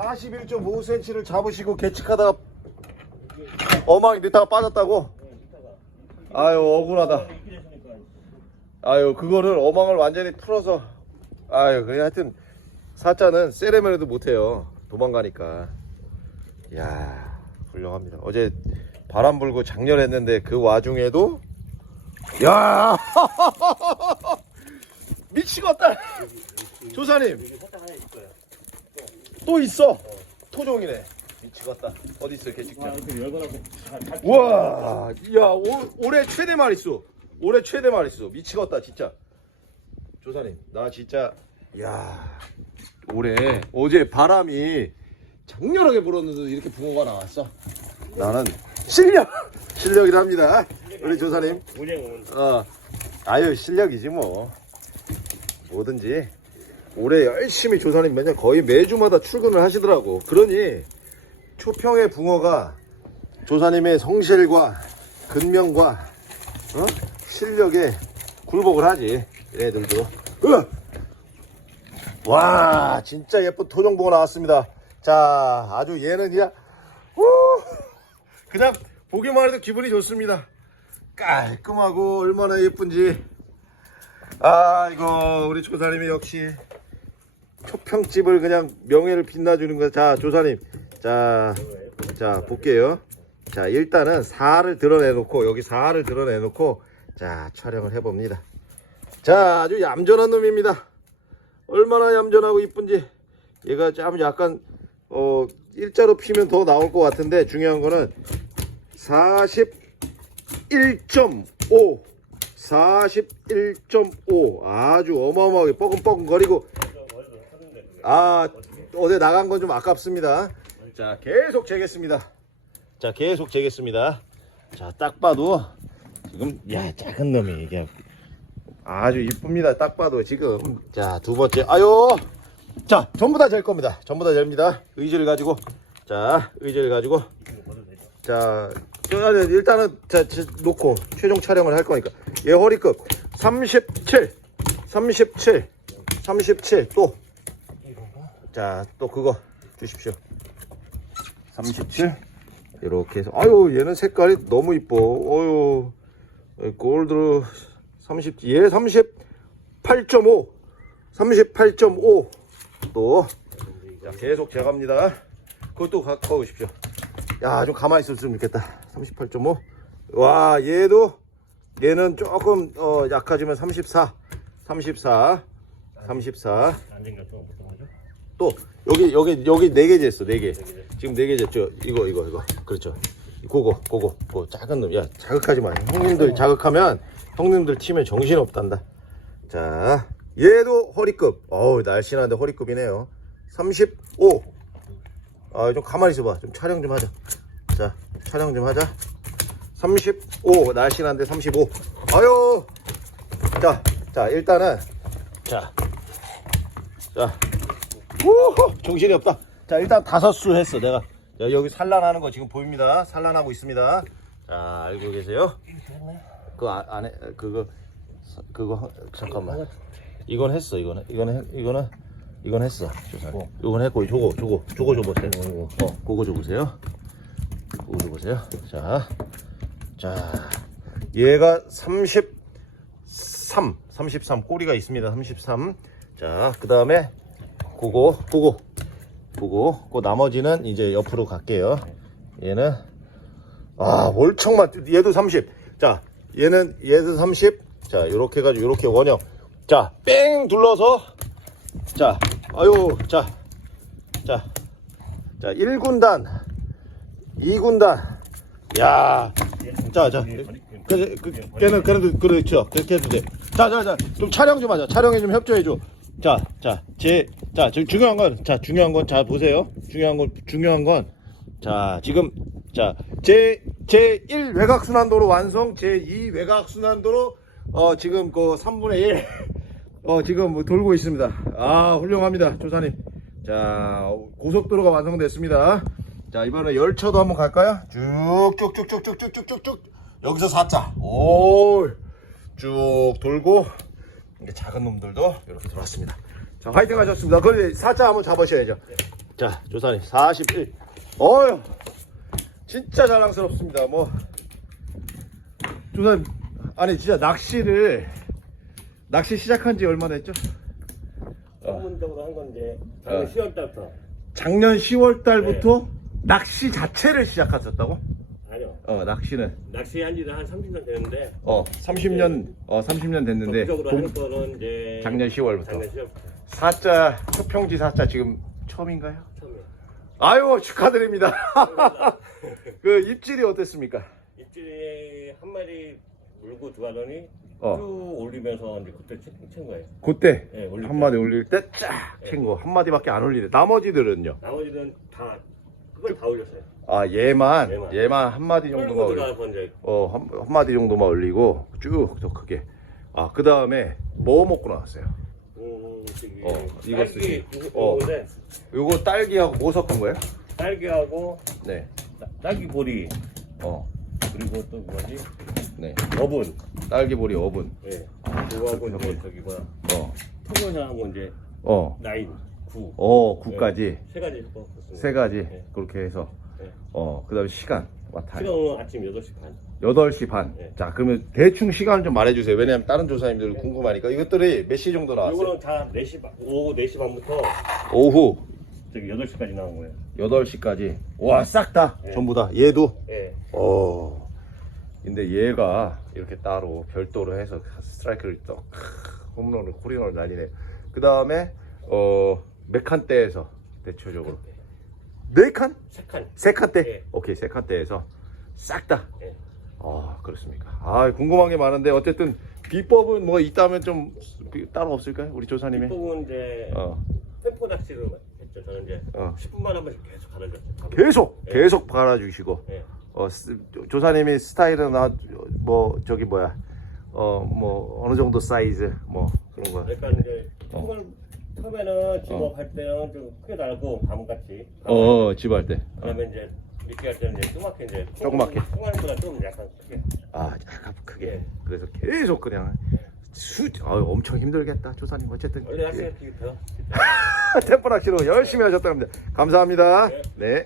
41.5cm를 잡으시고 개측하다가 어망이 넣다가 빠졌다고? 아유 억울하다. 아유 그거를 어망을 완전히 풀어서 아유 그래 하여튼 사자는 세레머니도 못해요. 도망가니까. 이야 훌륭합니다. 어제 바람 불고 장렬했는데 그 와중에도 야! 미치겠다! 조사님 또 있어. 토종이네. 미치겠다. 어디 있어 개측장 우와 야 올, 올해 최대 마리수. 올해 최대 마리수. 미치겠다 진짜. 조사님 나 진짜 야 올해 어제 바람이 장렬하게 불었는데도 이렇게 붕어가 나왔어. 나는 실력 실력이랍니다. 우리 조사님. 운영은 어 아유 실력이지 뭐. 뭐든지 올해 열심히 조사님 맨날 거의 매주마다 출근을 하시더라고 그러니 초평의 붕어가 조사님의 성실과 근명과 어? 실력에 굴복을 하지 얘들도 으! 와 진짜 예쁜 토종붕어 나왔습니다 자 아주 얘는 그냥 우! 그냥 보기만 해도 기분이 좋습니다 깔끔하고 얼마나 예쁜지 아 이거 우리 조사님이 역시 초평집을 그냥 명예를 빛나주는 거자 조사님. 자, 자 볼게요. 자 일단은 살을 드러내놓고 여기 살을 드러내놓고 자 촬영을 해봅니다. 자 아주 얌전한 놈입니다. 얼마나 얌전하고 이쁜지. 얘가 좀 약간 어 일자로 피면 더 나올 것 같은데 중요한 거는 41.5 41.5 아주 어마어마하게 뻐근뻐근거리고 아 어제 나간 건 좀 아깝습니다. 자 계속 재겠습니다. 자 계속 재겠습니다. 자 딱 봐도 지금 야 작은 놈이 이게 아주 이쁩니다. 딱 봐도 지금. 자 두 번째. 아유! 자 전부 다 잴 겁니다. 전부 다 잽니다. 의지를 가지고. 자 의지를 가지고. 자 일단은 자, 자, 놓고 최종 촬영을 할 거니까. 얘 허리급. 37 37 37 또 자 또 그거 주십시오. 37 이렇게 해서 아유 얘는 색깔이 너무 이뻐. 어유 골드 30, 얘 38.5 38.5또 자, 계속 재갑니다. 그것도 갖고 오십시오. 야 좀 가만히 있었으면 좋겠다. 38.5와 얘도 얘는 조금 어, 약하지만 34 34 34 안정감 좀 어떤 거죠? 또 여기 여기 여기 네 개 쟀어 네 개. 지금 네 개 쟀죠? 이거 이거 이거. 그렇죠. 그거 그거 그거 작은 놈 야 자극하지 마. 형님들 자극하면 형님들 팀에 정신 없단다. 자 얘도 허리급. 어우 날씬한데 허리급이네요. 35 아 좀 가만히 있어봐. 좀 촬영 좀 하자. 자 촬영 좀 하자. 35 날씬한데 35 아유. 자 자 일단은 자 자, 우후, 정신이 없다. 자, 일단 다섯 수 했어, 내가. 자, 여기 산란하는 거 지금 보입니다. 산란하고 있습니다. 자, 알고 계세요? 그 아- 안에, 그거, 사- 그거, 잠깐만. 이건 했어, 이거는. 이거는, 했- 이거는, 이건 했어. 조사님. 이건 했고, 저거, 저거, 저거 줘보세요. 어, 그거 줘보세요. 그거 줘보세요. 자, 자, 얘가 33, 33 꼬리가 있습니다. 33. 자, 그 다음에 그거, 그거, 그거, 그 나머지는 이제 옆으로 갈게요. 얘는 아 월청만 얘도 30. 자, 얘는 얘도 30. 자, 요렇게 해가지고 요렇게 원형. 자, 뺑 둘러서 자, 아유, 자, 자, 자, 1군단, 2군단. 야, 자, 자. 그, 그, 걔는 그래도 그렇죠. 그렇게 해도 돼. 자, 자, 자, 좀 촬영 좀 하자. 촬영에 좀 협조해 줘. 자, 자, 제, 자, 저 중요한 건, 자, 중요한 건, 자, 보세요. 중요한 건, 중요한 건, 자, 지금, 자, 제, 제 1 외곽순환도로 완성, 제 2 외곽순환도로, 어, 지금 그 3분의 1, 어, 지금 뭐 돌고 있습니다. 아, 훌륭합니다. 조사님. 자, 고속도로가 완성됐습니다. 자, 이번에 열차도 한번 갈까요? 쭉쭉쭉쭉쭉쭉쭉쭉. 여기서 사자. 오, 쭉 돌고, 이제 작은 놈들도 이렇게 돌았습니다. 자, 화이팅 하셨습니다. 거기 사자 한번 잡으셔야죠. 자, 조사님 41. 어휴, 진짜 자랑스럽습니다. 뭐 조사님, 아니 진짜 낚시를 낚시 시작한 지 얼마나 됐죠? 전문적으로 한 건데 어. 작년 10월 달부터 작년 10월 달부터 낚시 자체를 시작하셨다고? 어, 낚시는 낚시한 지는 한 30년 되는데 어, 30년 어, 30년 됐는데 적극적으로 본- 하는 거는 이제 작년 10월부터. 작년 10월부터 사자 초평지 사자 지금 처음인가요? 처음에 아유 축하드립니다. 그 입질이 어땠습니까? 입질이 한 마리 물고 들어가더니 어. 쭉 올리면서 이제 그때 친, 친 거예요 그때 예, 올릴 한 때. 마디 올릴 때쫙친거한 마디밖에 안 올리네. 나머지들은요? 나머지는 다 그걸 다 올렸어요 아 얘만 얘만, 얘만. 한 마디 정도만 끌고 올리고 들어가서 이제 어한 한 마디 정도만 올리고 쭉 더 크게. 아 그 다음에 뭐 먹고 나왔어요? 음, 저기 어, 이거 이거- 어. 요거 딸기하고 뭐 섞은 거예요? 딸기하고 네. 따- 딸기 보리 어. 그리고 또 뭐지 네. 어분 딸기보리 어분. 예 아, 그거하고. 이제 저기 뭐야 어. 토요하고 이제 어. 나인 구 어, 구까지 예, 세 가지 뽑았습니다. 세 가지 예. 그렇게 해서 예. 어, 그다음에 시간 와타임. 시간은 아침 8시 반 8시 반. 네. 자, 그러면 대충 시간을 좀 말해 주세요. 왜냐면 다른 조사님들 궁금하니까 이것들이 몇 시 정도 나왔어요? 요거는 다 4시 반 오후 4시 반부터 오후 저기 8시까지 나온 거예요 8시까지. 와, 싹 다. 네. 전부 다. 얘도. 예 어. 근데 얘가 이렇게 따로 별도로 해서 스트라이크를 또 크, 홈런을 홀인원을 날리네. 그 다음에 어, 몇 칸대에서 대체적으로 네 칸? 세 칸 세 칸대? 네. 오케이, 세 칸대에서 싹 다. 예. 아 그렇습니까? 아 궁금한 게 많은데 어쨌든 비법은 뭐 있다면 좀 비- 따로 없을까요? 우리 조사님이? 뒷부분 이제 어, 템포 낚시를 했죠 저는 이제 어. 10분만 한 번씩 계속 갈아줬죠 계속 예. 계속 갈아주시고 예. 어, 스- 조- 조사님이 스타일은 아, 뭐 저기 뭐야 어 뭐 어느 정도 사이즈 뭐 그런 거. 그러니까 이제 어. 처음에는 집업할 때는 좀 크게 달고 감같이 어 집할 때. 어. 그다음에 이제 이렇게 할 때는 이제 조그맣게 이제 조그맣게. 통안보다 좀 약간 크게 아 약간 크게. 예. 그래서 계속 그냥 수. 아 엄청 힘들겠다 조사님 어쨌든. 원래 낚시가 되게 돼요 템포 낚시로 열심히 하셨답니다. 감사합니다. 네. 네.